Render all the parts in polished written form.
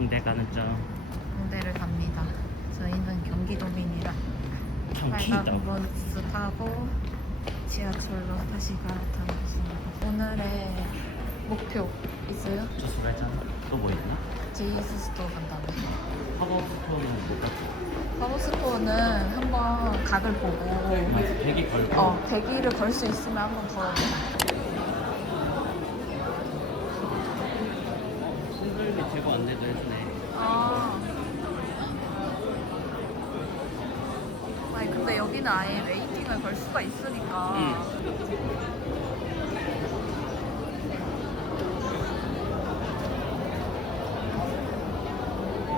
홍대 가는 점. 홍대를 갑니다. 저희는 경기도민이라 빨간 버스 타고 지하철로 다시 갈아타겠습니다. 오늘의 목표 있어요? 저수가 했잖아. 또 뭐 있나? 제이스 스토어 간다며. 팝업 스토어는 못 갔고. 팝업 스토어는 한번 각을 보고 맞아, 대기 걸고. 대기를 걸 수 있으면 한번 걸어보자. 신글비 제거 안내도 해주네. 아니 근데 여기는 아예 웨이팅을 걸 수가 있으니까.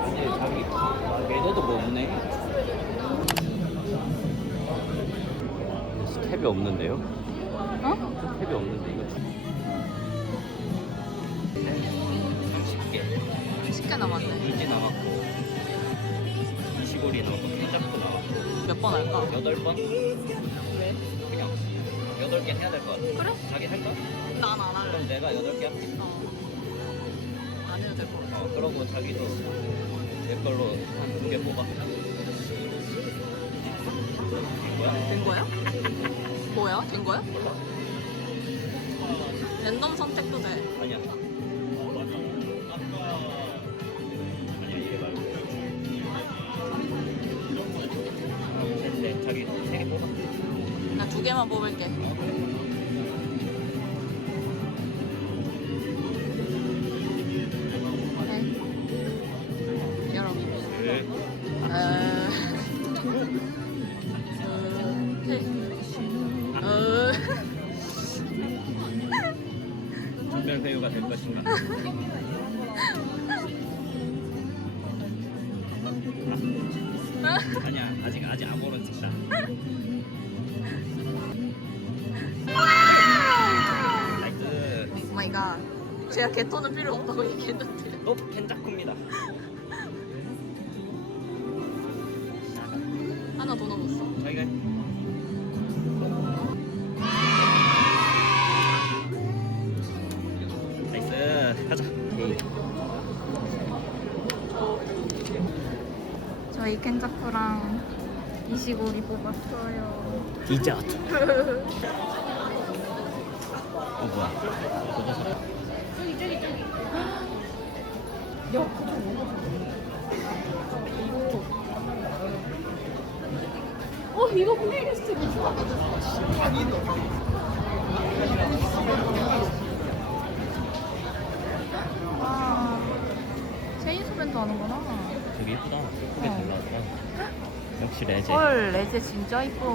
이제 자기 얘네도 뭐 없네. 스텝이 없는데요? 스텝이 없는데 이거 30개 10개 남았네. 이지 남았고 시골이 남았고 캔잡고 남았고 몇 번 할까? 8번? 왜? 그냥 8개 해야 될 것 같아. 그래? 자기 할까? 난 안 할래. 그럼 내가 8개 할게. 안 해도 될 것 같아. 그러고 자기도 내 걸로 한 2개 뽑아. 뭐야? 된 거야? 뭐야? 된 거야? 랜덤 선택도 돼. 아니야. 맞아. 아니야, 이게 말고. 근데 자기 3개 뽑아. 나 2개만 뽑을게. 네. 열어. 네. 전멸배우가 될 것인가? 아니야, 아직 아무런 찍다. 나이스. 오 마이 갓. 제가 개토는 필요 없다고 얘기했는데. 또 켄자쿠입니다. 하나 더 넣었어. 저희가 나이스. 가자. 저희 켄자쿠랑 이시고리 뽑았어요. 디저트. 뭐야? 그거 사? 이거 플레이리스트 좋아. 와, 체인소 밴드 하는구나. 되게 예쁘다. 예쁘게 잘 나왔다. 역시 레제. 헐, 레제 진짜 이쁨.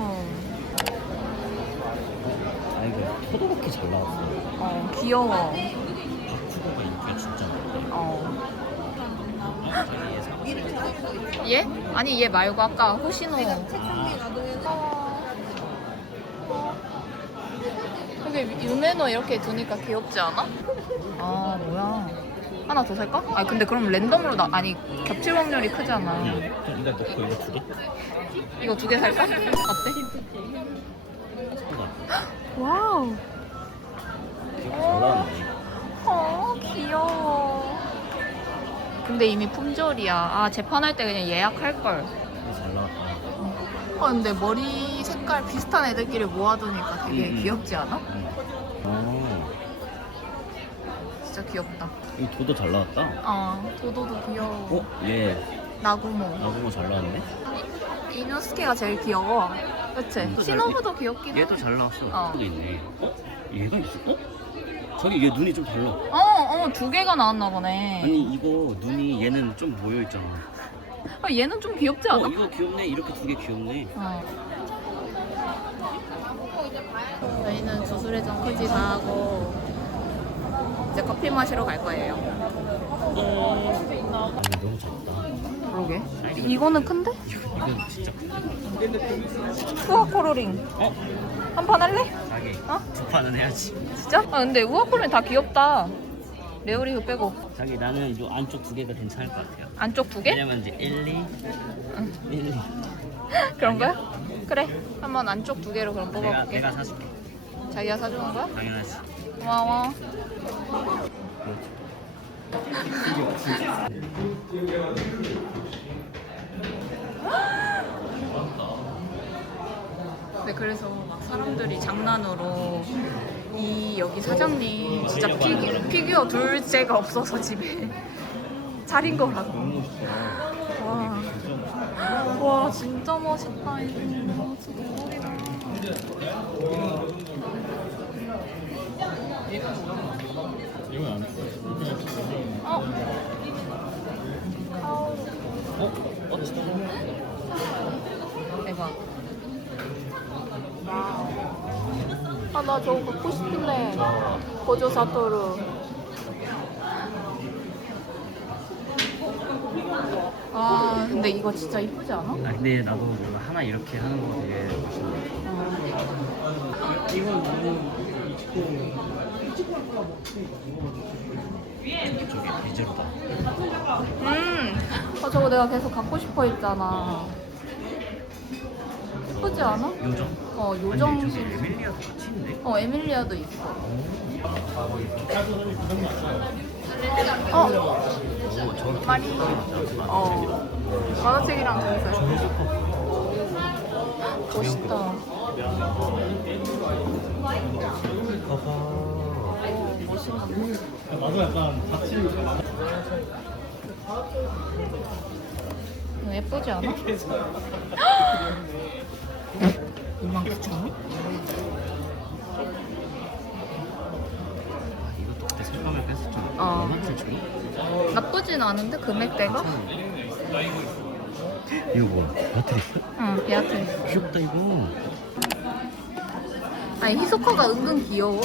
아 이거 토도롭게 잘 나왔어. 귀여워. 바쿠고가 인기가 진짜 많대. 자기 얘 사고 싶어. 얘? 아니 얘 말고 아까 호시노. 여기 유메노 이렇게 두니까 귀엽지 않아? 아 뭐야? 하나 더 살까? 아 근데 그럼 랜덤으로 아니 겹칠 확률이 크잖아. 이거 넣고 이거 2개? 이거 2개 살까? 어때? 와우. 잘 나왔네. 귀여워. 근데 이미 품절이야. 아 재판할 때 그냥 예약할 걸. 잘 나왔다. 근데 머리 색깔 비슷한 애들끼리 모아두니까 되게 귀엽지 않아? 진짜 귀엽다. 이 도도 잘 나왔다. 도도도 귀여워. 얘 나구모. 나보고 잘 나왔네. 이노스케가 제일 귀여워. 그치? 시노부도 귀엽긴 해. 얘도 잘 나왔어. 또 있네. 얘가 있어? 저기 얘 눈이 좀 달라. 2개가 나왔나 보네. 아니 이거 눈이 얘는 좀 모여 있잖아. 얘는 좀 귀엽지 않아? 이거 귀엽네. 이렇게 2개 귀엽네. 저희는 주술회전 커지 다 하고 이제 커피 마시러 갈 거예요. 너무 작다. 그러게. 이거는 큰데? 이건 진짜 크다. 우아코로링. 한 판 할래? 자기 어? 2판은 해야지. 진짜? 근데 우아코로링 다 귀엽다. 레오리흐 빼고. 자기 나는 이 안쪽 2개가 괜찮을 것 같아요. 안쪽 2개? 왜냐면 이제 1, 2, 1, 2. 그런 거야? 그래. 한번 안쪽 2개로 그럼 뽑아볼게. 내가 사줄게. 자기가 사주는 거야? 당연하지. 고마워. 그렇지. 네, 그래서 막 사람들이 장난으로 여기 사장님 진짜 피규어 둘째가 없어서 집에 차린 거라고. 와 진짜 멋있다 이거. 진짜 대박이다. 이건 안 해. 대박. 아 나 저거 갖고 싶은데. 고조 사토루. 아 근데 이거 진짜 이쁘지 않아? 아 근데 나도 뭔가 하나 이렇게 하는 거 되게 멋있는데. 이건 너무 저기 비즈로다. 저거 내가 계속 갖고 싶어 했잖아. 예쁘지 않아? 요정? 아니 저기 요정식. 에밀리아도 같이 있네. 에밀리아도 있어. 오 저거 많이. 만화책이랑 동생. 멋있다. 나도 약간 같이 예쁘지 않아? 29,000원? 이것도 그때 색감을 뺐었잖아. 어. 27,000원? 나쁘진 않은데 금액대가? 이거 뭐야? 마트리스? 응, 베아트리스. 귀엽다 이거. 아니 히소카가 은근 귀여워.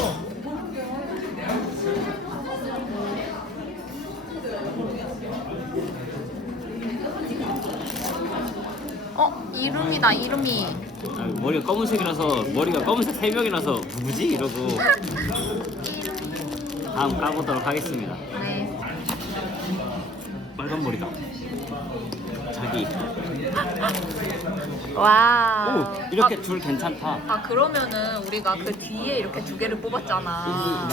이름이다 이름이. 아, 머리가 검은색이라서 머리가 검은색 3명이라서 누구지? 이러고 다음 까보도록 하겠습니다. 네. 빨간 머리다. 자기. 와. 오 이렇게 둘 괜찮다. 그러면은 우리가 그 뒤에 이렇게 두 개를 뽑았잖아.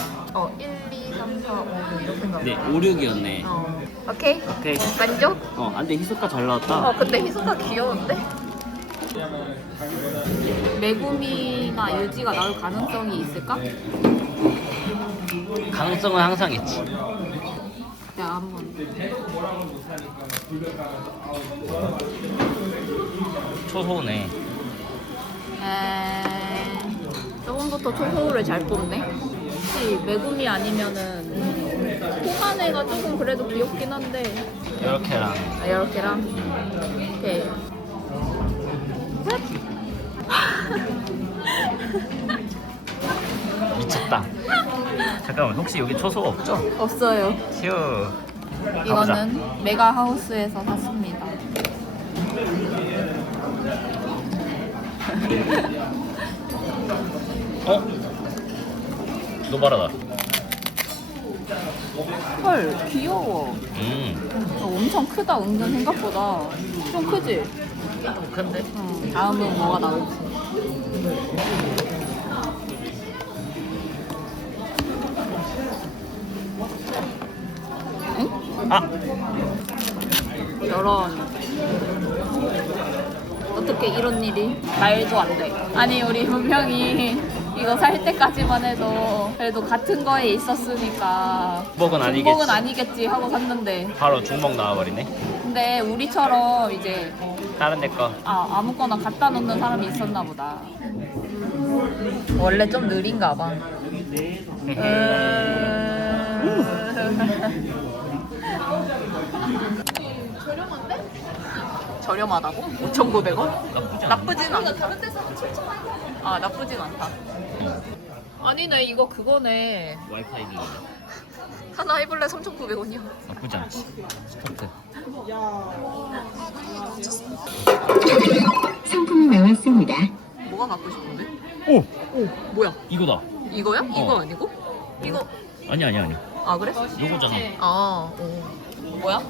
1, 2, 3, 4, 5 이렇게인가 보다. 네 5, 6이었네. 오케이. 오케이. 만족? 안돼 희소가 잘 나왔다. 근데 희소가 귀여운데? 메구미나 유지가 나올 가능성이 있을까? 가능성은 항상 있지. 내가 한번. 초소네. 저번부터 초소를 잘 뽑네. 혹시 메구미 아니면은 코가네가 조금 그래도 귀엽긴 한데. 이렇게랑 이렇게랑. 오케이. 미쳤다. 잠깐만 혹시 여기 초소가 없죠? 없어요. 휴. 이거는 메가하우스에서 샀습니다. 노바라다. 헐, 귀여워. 엄청 크다, 은근 생각보다. 좀 크지? 좀 큰데? 다음은 뭐가 나올지. 저런. 어떻게 이런 일이? 말도 안 돼. 아니, 우리 분명히 이거 살 때까지만 해도 그래도 같은 거에 있었으니까 중복은 아니겠지. 중복은 아니겠지 하고 샀는데, 바로 중복 나와버리네. 근데 우리처럼 이제 다른 데 거. 아무거나 갖다 놓는 사람이 있었나 보다. 원래 좀 느린가 봐. 저렴한데? 저렴하다고? 5,900원? 나쁘진 않다. 다른 데서 7,000원. 나쁘진 않다. 아니네, 이거 그거네. 와이파이 기능. 하나 해볼래? 3,900원이야. 나쁘지 않지. 스타트. 상품이 나왔습니다. 뭐가 갖고 싶은데? 오! 뭐야? 이거다. 이거야? 이거 아니고? 이거. 아니야. 그래? 요거잖아. 뭐야?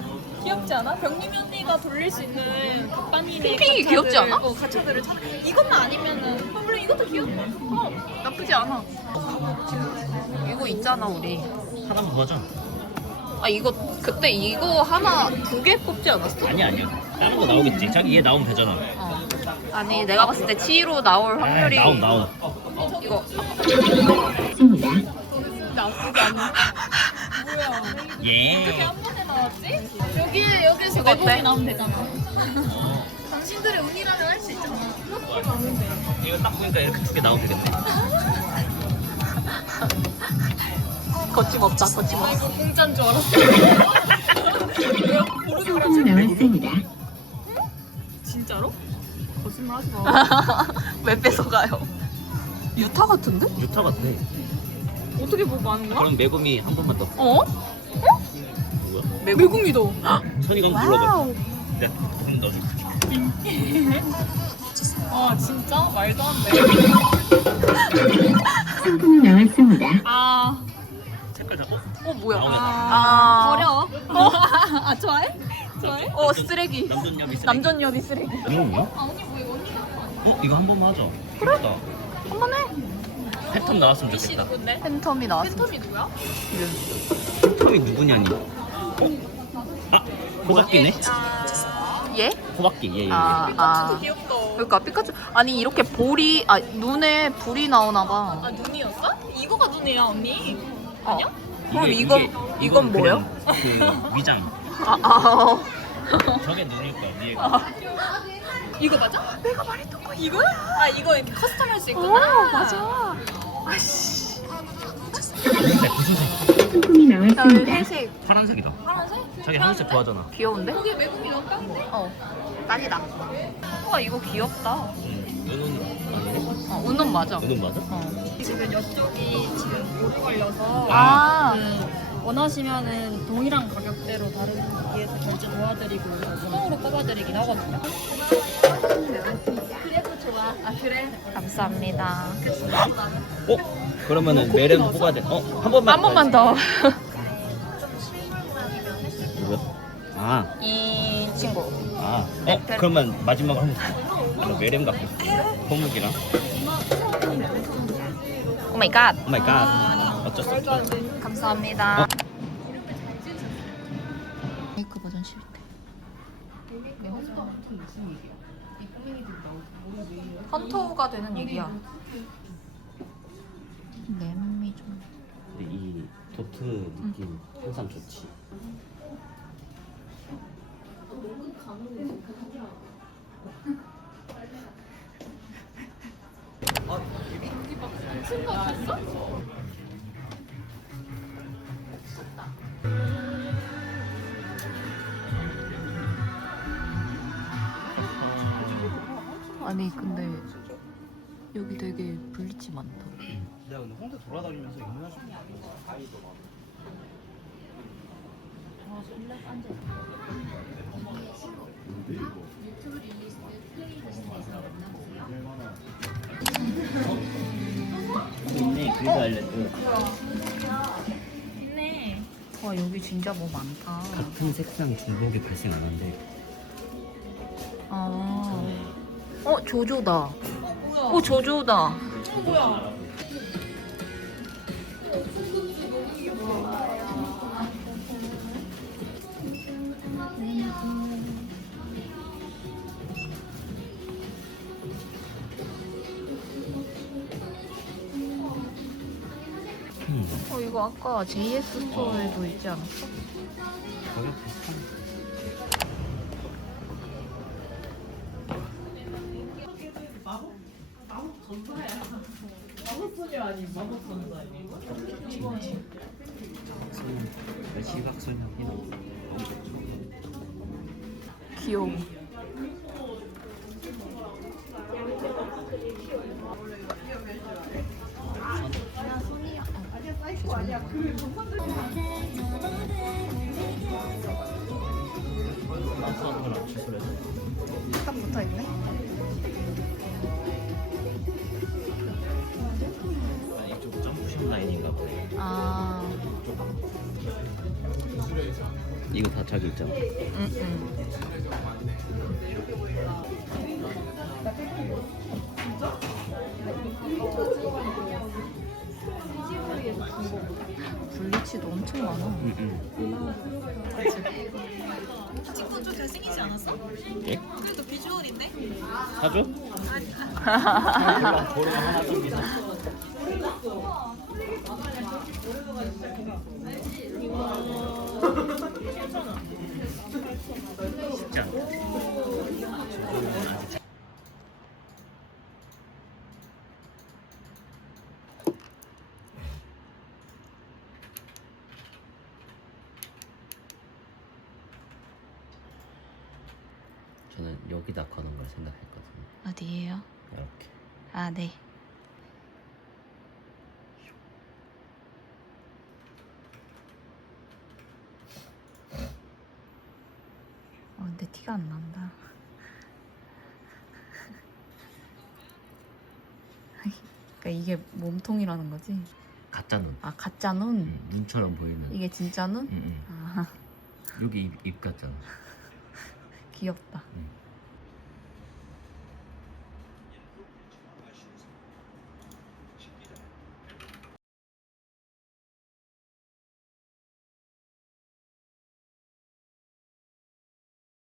귀엽지 않아? 병림이 언니가 돌릴 수 있는 갓바니의 핑핑이 귀엽지 않아? 가차들을 찾아. 이것만 아니면은 물론 이것도 귀엽네. 나쁘지 않아. 이거 있잖아, 우리. 하나만 더 하자. 아 이거 그때 이거 하나 2개 뽑지 않았어? 아니야. 다른 거 나오겠지. 자기 얘 나오면 되잖아. 아니 내가 봤을 때 T로 나올 확률이 나온. 이거 예. 한 번에 나왔지? 여기에서 이거 어때? 매복이 나오면 되잖아. 당신들의 운이라면 할 수 있잖아. 이거 딱 보니까 이렇게 2개 나오면 되겠네. 거침없다 거침없어. 이거 공짜인 줄 알았어. 나왔습니다. 진짜로? 거짓말 하지 마. 왜 뺏어가요? 유타 같은데? 유타 같아. 어떻게 보고 아는 거야? 그럼 매금이 한 번만 더. 어? 뭐야? 매국미도. 선이가 한번 불러봐. 내가 좀 넣어줄게. 아 진짜? 말도 안 돼. 상품이 나왔습니다. 아 색깔 잡고. 뭐야? 나오네. 어려워. 아 좋아해? 좋아해? 쓰레기. 남전염이 쓰레기. 남전여비 쓰레기. 뭐야? 아 언니 뭐 이거 언니가 이거 한 번만 하자. 그래? 한 번 해. 팬텀 나왔으면 이씨 좋겠다. 누군데? 팬텀이 나왔어. 팬텀이 누구야? 팬텀이 누구냐니? 아, 호박기네. 얘? 호박기. 얘. 아. 귀엽다. 그러니까 피카츄 아니 이렇게 눈에 불이 나오나 봐. 아 눈이었어? 이거가 눈이야 언니. 아니야? 이게- 그럼 이게- 이건 뭐예요? 그냥 그 위장. 아. 저게 눈일 거야. 위에가. 이거 맞아? 내가 말했던 거 이거야? 아 이거 이렇게 커스텀 할 수 있구나. 맞아. 상품이 나왔습니다. 회색 파란색이다. 파란색? 자기 하늘색 좋아하잖아. 귀여운데? 거기에 매국미 너무 깡데? 딱이다. 와 이거 귀엽다. 눈은 아니네. 운동 맞아. 눈은 맞아? 지금 이쪽이 지금 오류 걸려서 아. 원하시면은 동일한 가격대로 다른 기에서 결제 도와드리고 수동으로 뽑아드리긴 하거든요. 그래도 좋아. 아 그래? 감사합니다. 그러면은 매력 뽑아야 돼. 한 번만. 한 번만 더. 누구야? 아. 이 친구. 그러면 마지막으로 한번 더. 매력 갖고 있어. 호묵이랑. 오 마이 갓. 오 마이 갓. 어쩔 수 없어. 감사합니다. 메이크 버전 싫대. 컨투어가 되는 얘기야. 램미 좀. 근데 이 도트 느낌 항상 좋지. 아니 근데 여기 되게 블리치 많다. 내가 근데 홍대 돌아다니면서 유명한 있네. 그래서 알려줘. 있네. 와 여기 진짜 뭐 많다. 같은 색상 중복이 발생 안 한대. 아. 조조다. 뭐야? 조조다. 뭐야? 이거 아까 JS 스토어에도 있지 않았어? 가격 비슷한. 시각 설명해. 귀여워. 딱 붙어있네. 이쪽 점프샵 라인인가 보네. 아. 이거 다 자기 있잖아. 블리치도 엄청 많아. 친구 좀 잘생기지 않았어? 예? 그래도 비주얼인데? 사줘? 보러 하나 좀 있어. 쉽지 않다. 저는 여기다 거는 걸 생각했거든요. 어디예요? 이렇게. 아, 네. 근데 티가 안 난다. 그러니까 이게 몸통이라는 거지? 가짜 눈. 아, 가짜 눈? 눈처럼 보이는. 이게 진짜 눈? 응, 응. 아, 여기 입 같잖아. 귀엽다. 응.